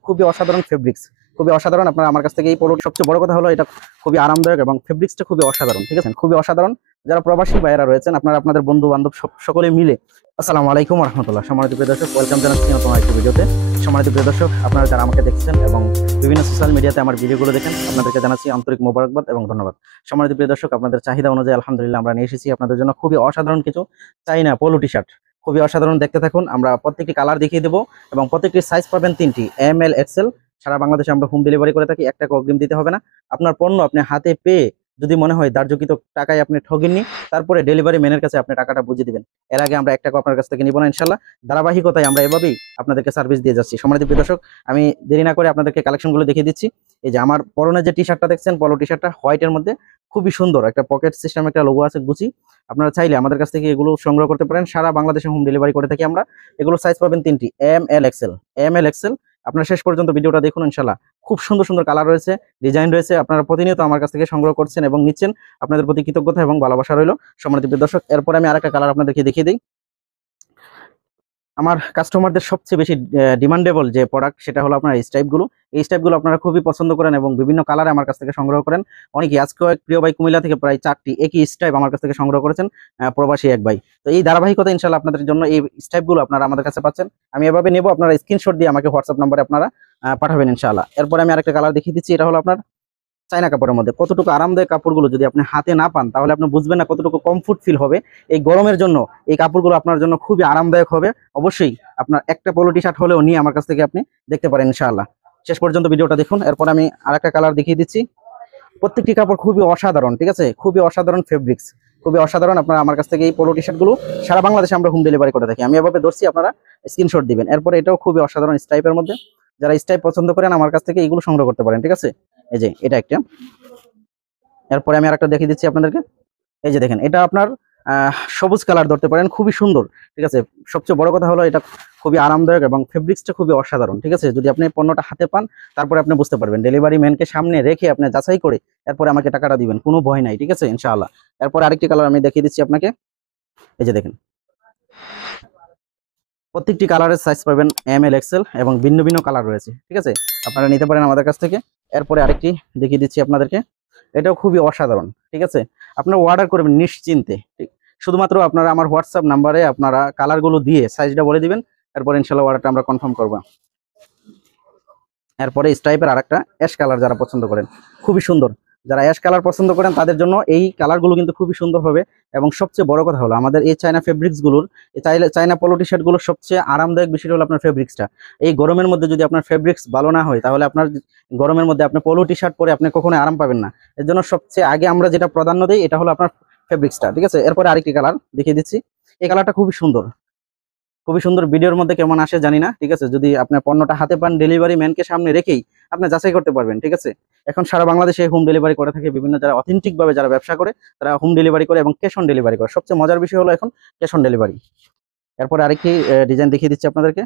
খুবই অসাধারণ ফেব্রিক্স, খুবই অসাধারণ। আপনারা আমার কাছ থেকে এই পোলোটি, সবচেয়ে বড় কথা হলো এটা খুবই আরামদায়ক এবং ফেব্রিক্সটা খুবই অসাধারণ, ঠিক আছে, খুবই অসাধারণ। যারা প্রবাসী ভাইয়েরা রয়েছেন, আপনারা আপনাদের বন্ধু বান্ধব সকলে মিলে। আসসালামু আলাইকুম রহমতুল্লাহ। সম্মানিত প্রিয় দর্শক, ওয়েলকাম জানাচ্ছি নতুন আরেকটি ভিডিওতে। সম্মানিত প্রিয় দর্শক, আপনারা যারা আমাকে দেখছেন এবং বিভিন্ন সোশ্যাল মিডিয়াতে আমার ভিডিওগুলো দেখেন, আপনাদেরকে জানাচ্ছি আন্তরিক মোবারকবাদ এবং ধন্যবাদ। সম্মানিত প্রিয় দর্শক, আপনাদের চাহিদা অনুযায়ী আলহামদুলিল্লাহ আমরা নিয়ে এসেছি আপনাদের জন্য খুবই অসাধারণ কিছু চাইনা পোলো টি শার্ট। খুবই অসাধারণ, দেখতে থাকুন। আমরা প্রত্যেকটি কালার দেখিয়ে দেবো এবং প্রত্যেকটি সাইজ পাবেন 3টি, ML XL। সারা বাংলাদেশে আমরা হোম ডেলিভারি করে থাকি, 1 টাকা অগ্রিম দিতে হবে না। আপনার পণ্য আপনি হাতে পেয়ে যদি মনে হয় ধার্যকৃত টাকায় আপনি ঠগেননি, তারপরে ডেলিভারি ম্যানের কাছে আপনি টাকাটা বুঝিয়ে দিবেন। এর আগে আমরা 1 টাকা আপনার কাছ থেকে নিব না ইনশাল্লাহ। ধারাবাহিকতায় আমরা এভাবেই আপনাদেরকে সার্ভিস দিয়ে যাচ্ছি। সম্মানিত প্রিয় দর্শক, আমি দেরি না করে আপনাদেরকে কালেকশনগুলো দেখিয়ে দিচ্ছি। এই যে আমার পরনে যে টি শার্টটা দেখছেন, পলো টি শার্টটা হোয়াইটের মধ্যে, খুবই সুন্দর একটা পকেট সিস্টেম একটা লোগো আছে গুচি। আপনারা চাইলে আমাদের কাছ থেকে এগুলো সংগ্রহ করতে পারেন। সারা বাংলাদেশে হোম ডেলিভারি করে থাকি আমরা। এগুলো সাইজ পাবেন 3টি, ML XL। ML XL আপনারা শেষ পর্যন্ত ভিডিওটা দেখুন ইনশাল্লাহ। খুব সুন্দর সুন্দর কালার রয়েছে, ডিজাইন রয়েছে। আপনারা প্রতিনিয়ত আমার কাছ থেকে সংগ্রহ করছেন এবং নিচ্ছেন, আপনাদের প্রতি কৃতজ্ঞতা এবং ভালোবাসা রইল সম্মানিত প্রিয় দর্শক। এরপর আমি আরেকটা কালার আপনাদেরকে দেখিয়ে দিই। আমার কাস্টমারদের সবচেয়ে বেশি ডিমান্ডেবল যে প্রোডাক্ট, সেটা হলো আপনার এই স্টাইপগুলো। এই স্টাইপগুলো আপনারা খুবই পছন্দ করেন এবং বিভিন্ন কালারে আমার কাছ থেকে সংগ্রহ করেন। অনেকে আজকে এক প্রিয় ভাই কুমিল্লা থেকে প্রায় 4টি একই স্টাইপ আমার কাছ থেকে সংগ্রহ করেছেন, প্রবাসী এক ভাই। তো এই ধারাবাহিকতা ইনশাল্লাহ আপনাদের জন্য এই স্টাইপগুলো আপনারা আমাদের কাছে পাচ্ছেন। আমি এভাবে নেব, আপনারা স্ক্রিনশট দিয়ে আমাকে হোয়াটসঅ্যাপ নাম্বারে আপনারা পাঠাবেন ইনশাআল্লাহ। এরপরে আমি আরেকটা কালার দেখিয়ে দিচ্ছি। এটা হলো আপনার চায়না কাপড়ের মধ্যে। কতটুকু আরামদায়ক কাপড়গুলো যদি আপনি হাতে না পান, তাহলে আপনি বুঝবেন না কতটুকু কমফোর্ট ফিল হবে। এই গরমের জন্য এই কাপড়গুলো আপনার জন্য খুবই আরামদায়ক হবে। অবশ্যই আপনার একটা পোলো টি শার্ট হলেও নিয়ে আমার কাছ থেকে আপনি দেখতে পারেন ইনশাআল্লাহ। শেষ পর্যন্ত ভিডিওটা দেখুন। এরপর আমি আরেকটা কালার দেখিয়ে দিচ্ছি। প্রত্যেকটি কাপড় খুবই অসাধারণ, ঠিক আছে, খুবই অসাধারণ ফেব্রিক্স, খুবই অসাধারণ। আপনারা আমার কাছ থেকে এই পোলো টি শার্টগুলো সারা বাংলাদেশে আমরা হোম ডেলিভারি করে থাকি। আমি এভাবে ধরছি, আপনারা স্ক্রিনশট দিবেন। এরপর এটাও খুবই অসাধারণ স্টাইপের মধ্যে। যারা স্টাইপ পছন্দ করেন আমার কাছ থেকে এগুলো সংগ্রহ করতে পারেন, ঠিক আছে। এই যে এটা একটা। এরপরে আমি আরেকটা দেখিয়ে দিচ্ছি আপনাদেরকে। এই যে দেখেন, এটা আপনার সবুজ কালার ধরতে পারেন, খুবই সুন্দর, ঠিক আছে। সবচেয়ে বড় কথা হলো এটা খুবই আরামদায়ক এবং ফেব্রিক্সটা খুবই অসাধারণ, ঠিক আছে। যদি আপনি পণ্যটা হাতে পান, তারপরে আপনি বুঝতে পারবেন। ডেলিভারি ম্যানকে সামনে রেখে আপনি যাচাই করে এরপরে আমাকে টাকাটা দিবেন, কোনো ভয় নাই, ঠিক আছে ইনশাআল্লাহ। এরপর আরেকটি কালার আমি দেখিয়ে দিচ্ছি আপনাকে। এই যে দেখেন, প্রত্যেকটি কালারের সাইজ পাবেন ML XL এবং ভিন্ন ভিন্ন কালার রয়েছে, ঠিক আছে। আপনারা নিতে পারেন আমাদের কাছ থেকে। এরপরে আরেকটি দেখিয়ে দিচ্ছি আপনাদেরকে। এটাও খুবই অসাধারণ, ঠিক আছে। আপনারা অর্ডার করবেন নিশ্চিন্তে, ঠিক। শুধুমাত্র আপনারা আমার হোয়াটসঅ্যাপ নাম্বারে আপনারা কালারগুলো দিয়ে সাইজটা বলে দিবেন। এরপর ইনশাল্লাহ অর্ডারটা আমরা কনফার্ম করবো। এরপরে স্ট্রাইপের আরেকটা অ্যাশ কালার যারা পছন্দ করেন, খুবই সুন্দর। যারা অ্যাশ কালার পছন্দ করেন তাদের জন্য এই কালারগুলো কিন্তু খুবই সুন্দর হবে। এবং সবচেয়ে বড় কথা হলো আমাদের এই চায়না ফেব্রিক্সগুলোর, এই চায়না পোলো টি শার্টগুলোর সবচেয়ে আরামদায়ক বিষয়টা হলো আপনার ফেব্রিক্সটা। এই গরমের মধ্যে যদি আপনার ফেব্রিক্স ভালো না হয়, তাহলে আপনার গরমের মধ্যে আপনি পোলো টি শার্ট পরে আপনি কখনোই আরাম পাবেন না। এর জন্য সবচেয়ে আগে আমরা যেটা প্রাধান্য দিই, এটা হলো আপনার ফেব্রিক্সটা, ঠিক আছে। এরপরে আরেকটি কালার দেখিয়ে দিচ্ছি। এই কালারটা খুবই সুন্দর, খুবই সুন্দর। ভিডিওর মধ্যে কেমন আসে জানি না, ঠিক আছে। যদি আপনার পণ্যটা হাতে পান, ডেলিভারি ম্যানকে সামনে রেখেই আপনি যাচাই করতে পারবেন, ঠিক আছে। এখন সারা বাংলাদেশে হোম ডেলিভারি করে থাকে বিভিন্ন, যারা অথেন্টিক ভাবে যারা ব্যবসা করে তারা হোম ডেলিভারি করে এবং ক্যাশ অন ডেলিভারি করে। সবচেয়ে মজার বিষয় হলো এখন ক্যাশ অন ডেলিভারি। এরপরে আরেকটি ডিজাইন দেখিয়ে দিচ্ছি আপনাদেরকে।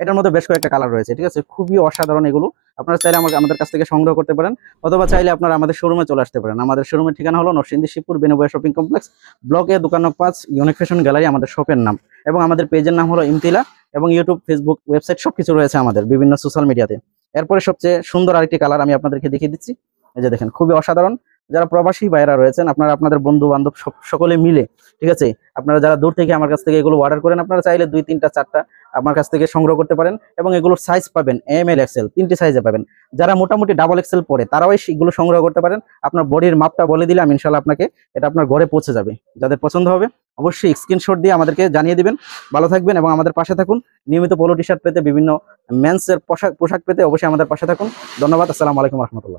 এটার মধ্যে বেশ কয়েকটা কালার রয়েছে, ঠিক আছে, খুবই অসাধারণ। এগুলো আপনারা চাইলে আমাদের কাছ থেকে সংগ্রহ করতে পারেন, অথবা চাইলে আপনারা আমাদের শোরুমে চলে আসতে পারেন। আমাদের শোরুমের ঠিকানা হলো নরসিংদী শিবপুর বেনুবয়া শপিং কমপ্লেক্স, ব্লকে দোকান নং 5, ইউনিক ফ্যাশন গ্যালারি আমাদের শপের নাম। এবং আমাদের পেজের নাম হলো ইমতিলা, এবং ইউটিউব, ফেসবুক, ওয়েবসাইট সবকিছু রয়েছে আমাদের বিভিন্ন সোশ্যাল মিডিয়াতে। এরপরে সবচেয়ে সুন্দর আরেকটি কালার আমি আপনাদেরকে দেখিয়ে দিচ্ছি। এই যে দেখেন, খুবই অসাধারণ। যারা প্রবাসী ভাইরা রয়েছেন, আপনারা আপনাদের বন্ধু বান্ধব সকলে মিলে, ঠিক আছে, আপনারা যারা দূর থেকে আমার কাছ থেকে এগুলো অর্ডার করেন, আপনারা চাইলে 2, 3টা, 4টা আমার কাছ থেকে সংগ্রহ করতে পারেন। এবং এগুলোর সাইজ পাবেন ML XL, 3টি সাইজে পাবেন। যারা মোটামুটি ডাবল XL পরে তারাও এগুলো সংগ্রহ করতে পারেন। আপনার বডির মাপটা বলে দিলে আমি ইনশাল্লাহ আপনাকে এটা আপনার ঘরে পৌঁছে যাবে। যাদের পছন্দ হবে অবশ্যই স্ক্রিনশট দিয়ে আমাদেরকে জানিয়ে দিবেন। ভালো থাকবেন এবং আমাদের পাশে থাকুন। নিয়মিত পোলো টি শার্ট পেতে, বিভিন্ন মেন্সের পোশাক পেতে অবশ্যই আমাদের পাশে থাকুন। ধন্যবাদ। আসসালামু আলাইকুম রহমতুল্লাহ।